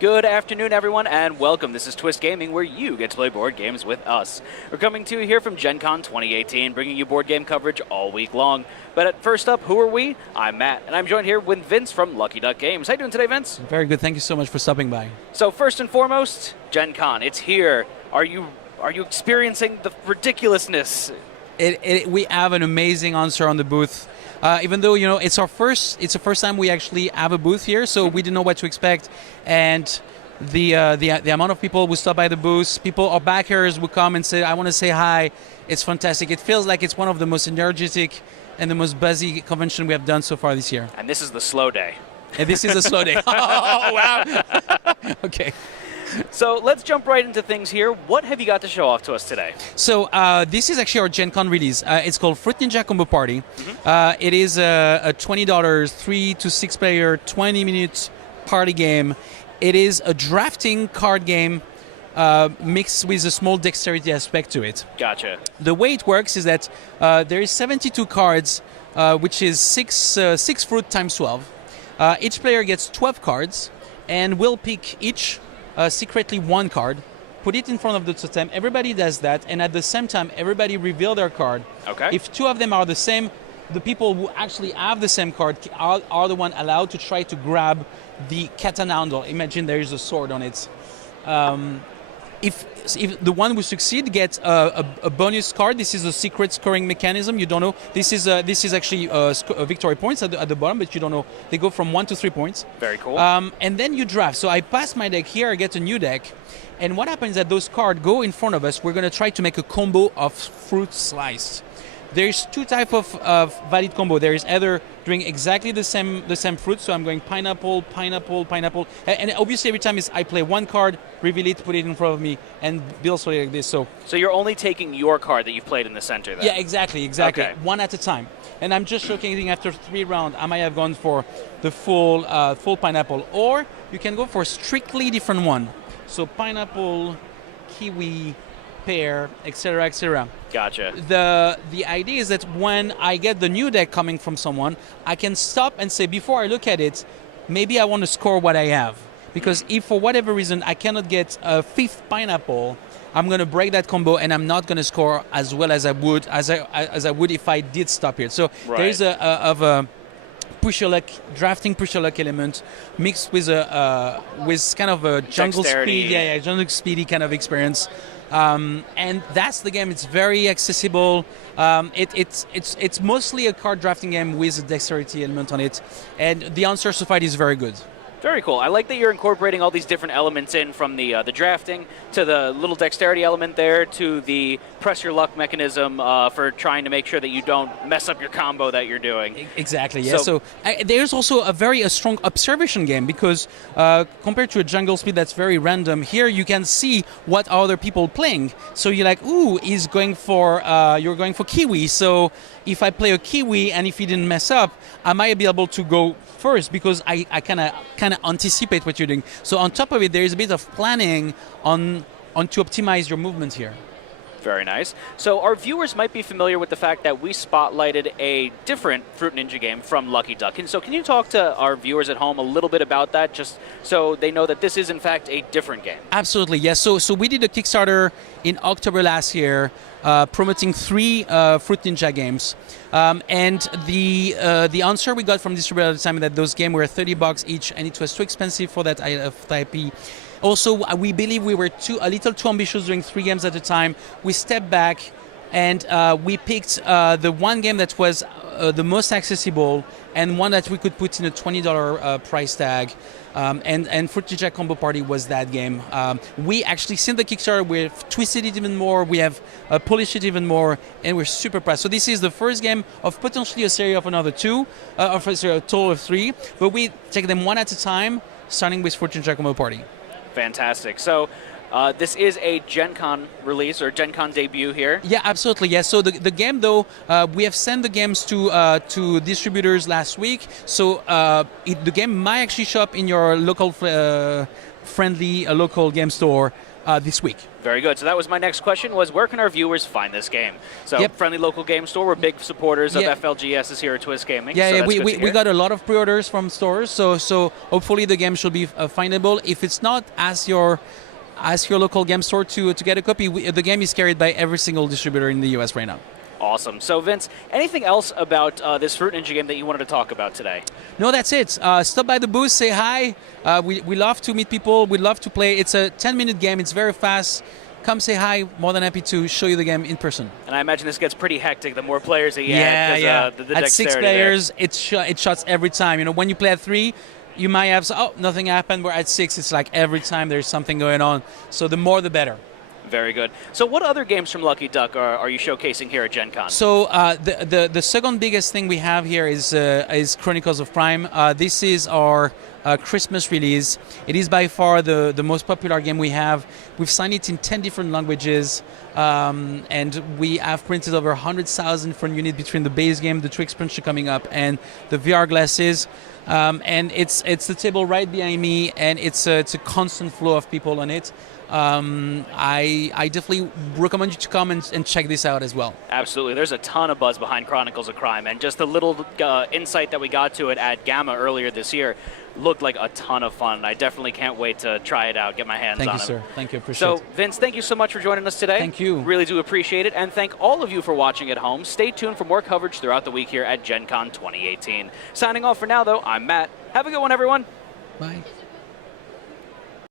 Good afternoon, everyone, and welcome. This is Twist Gaming, where you get to play board games with us. We're coming to you here from Gen Con 2018, bringing you board game coverage all week long. But first up, who are we? I'm Matt, and I'm joined here with Vince from Lucky Duck Games. How you doing today, Vince? Very good. Thank you so much for stopping by. So first and foremost, Gen Con, it's here. Are you experiencing the ridiculousness? We have an amazing answer on the booth. Even though it's the first time we actually have a booth here, so we didn't know what to expect, and the amount of people who stop by the booth, our backers will come and say, "I want to say hi." It's fantastic. It feels like it's one of the most energetic and the most buzzy convention we have done so far this year. And this is the slow day. And this is a slow day. Oh wow! Okay. So let's jump right into things here. What have you got to show off to us today? So this is actually our Gen Con release. It's called Fruit Ninja Combo Party. It is a $20, 3 to 6 player, 20-minute party game. It is a drafting card game mixed with a small dexterity aspect to it. Gotcha. The way it works is that there is 72 cards, which is six fruit times 12. Each player gets 12 cards, and will pick each secretly one card, put it in front of the totem. Everybody does that, and at the same time, everybody reveal their card. Okay. If two of them are the same, the people who actually have the same card are the one allowed to try to grab the katana handle. Imagine there is a sword on it. If the one who succeed gets a bonus card, this is a secret scoring mechanism. You don't know. This is actually victory points at the bottom, but you don't know. They go from 1 to 3 points. Very cool. And then you draft. So I pass my deck here. I get a new deck. And what happens is that those cards go in front of us. We're going to try to make a combo of fruit slice. There's two types of valid combo. There is either doing exactly the same fruit, so I'm going pineapple, pineapple, pineapple, and obviously every time I play one card, reveal it, put it in front of me, and build slowly like this. So you're only taking your card that you've played in the center, then? Yeah, exactly, Okay. one at a time. And I'm just showcasing after 3 rounds, I might have gone for the full pineapple, or you can go for a strictly different one. So pineapple, kiwi, pear, etc., etc. Gotcha. The idea is that when I get the new deck coming from someone, I can stop and say, before I look at it, maybe I want to score what I have. Because if for whatever reason I cannot get a 5th pineapple, I'm going to break that combo and I'm not going to score as well as I would if I did stop here. So Right. there is a push your luck, drafting push your luck element mixed with with kind of a jungle Dexterity. speed, jungle speedy kind of experience. And that's the game. It's very accessible. It's mostly a card drafting game with a dexterity element on it, and the answer so far is very good. Very cool. I like that you're incorporating all these different elements in, from the drafting to the little dexterity element there to the press your luck mechanism for trying to make sure that you don't mess up your combo that you're doing. Exactly, yeah. So there's also a strong observation game, because compared to a jungle speed that's very random, here you can see what other people playing. So you're like, ooh, you're going for kiwi. So if I play a kiwi and if he didn't mess up, I might be able to go first because I kind of anticipate what you're doing. So on top of it, there is a bit of planning on to optimize your movement here. Very nice. So our viewers might be familiar with the fact that we spotlighted a different Fruit Ninja game from Lucky Duck. And so can you talk to our viewers at home a little bit about that, just so they know that this is in fact a different game? Absolutely, yes. So we did a Kickstarter in October last year, promoting 3 Fruit Ninja games. And the answer we got from distributor at the time is that those games were $30 each, and it was too expensive for that IP. Also, we believe we were a little too ambitious doing 3 games at a time. We stepped back and we picked the one game that was the most accessible and one that we could put in a $20 price tag. And Fruit Ninja Combo Party was that game. We actually, since the Kickstarter, we've twisted it even more, we have polished it even more, and we're super proud. So this is the first game of potentially a series of another 2, a total of 3, but we take them one at a time, starting with Fruit Ninja Combo Party. Fantastic. So this is a Gen Con release, or Gen Con debut here. Yeah, absolutely. Yeah. So the game, though, we have sent the games to distributors last week. So the game might actually show up in your local friendly local game store this week. Very good. So that was my next question, was where can our viewers find this game? So Yep. friendly local game store. We're big supporters of Yeah. FLGS's here at Twist Gaming. Yeah, so yeah, that's good to we hear. got a lot of pre-orders from stores, so hopefully the game should be findable. If it's not, ask your local game store to get a copy. The game is carried by every single distributor in the US right now. Awesome. So Vince, anything else about this Fruit Ninja game that you wanted to talk about today? No, that's it. Stop by the booth, say hi. We love to meet people. We love to play. It's a 10-minute game. It's very fast. Come say hi. More than happy to show you the game in person. And I imagine this gets pretty hectic the more players that you add. 'Cause, the At 6 dexterity players, it shuts every time. You know, when you play at 3, you might have nothing happened. Where at 6, it's like every time there's something going on. So the more, the better. Very good. So what other games from Lucky Duck are you showcasing here at Gen Con? So the second biggest thing we have here is Chronicles of Prime. This is our Christmas release. It is by far the most popular game we have. We've signed it in 10 different languages, and we have printed over 100,000 different units between the base game, the Twix Puncher coming up, and the VR glasses. And it's the table right behind me, and it's a constant flow of people on it. I definitely recommend you to come and check this out as well. Absolutely. There's a ton of buzz behind Chronicles of Crime, and just the little insight that we got to it at Gamma earlier this year looked like a ton of fun. I definitely can't wait to try it out, get my hands Thank on you, it. sir. Thank you. Appreciate So, it. Vince, thank you so much for joining us today. Thank you. Really do appreciate it, and thank all of you for watching at home. Stay tuned for more coverage throughout the week here at Gen Con 2018. Signing off for now, though, I'm Matt. Have a good one, everyone. Bye.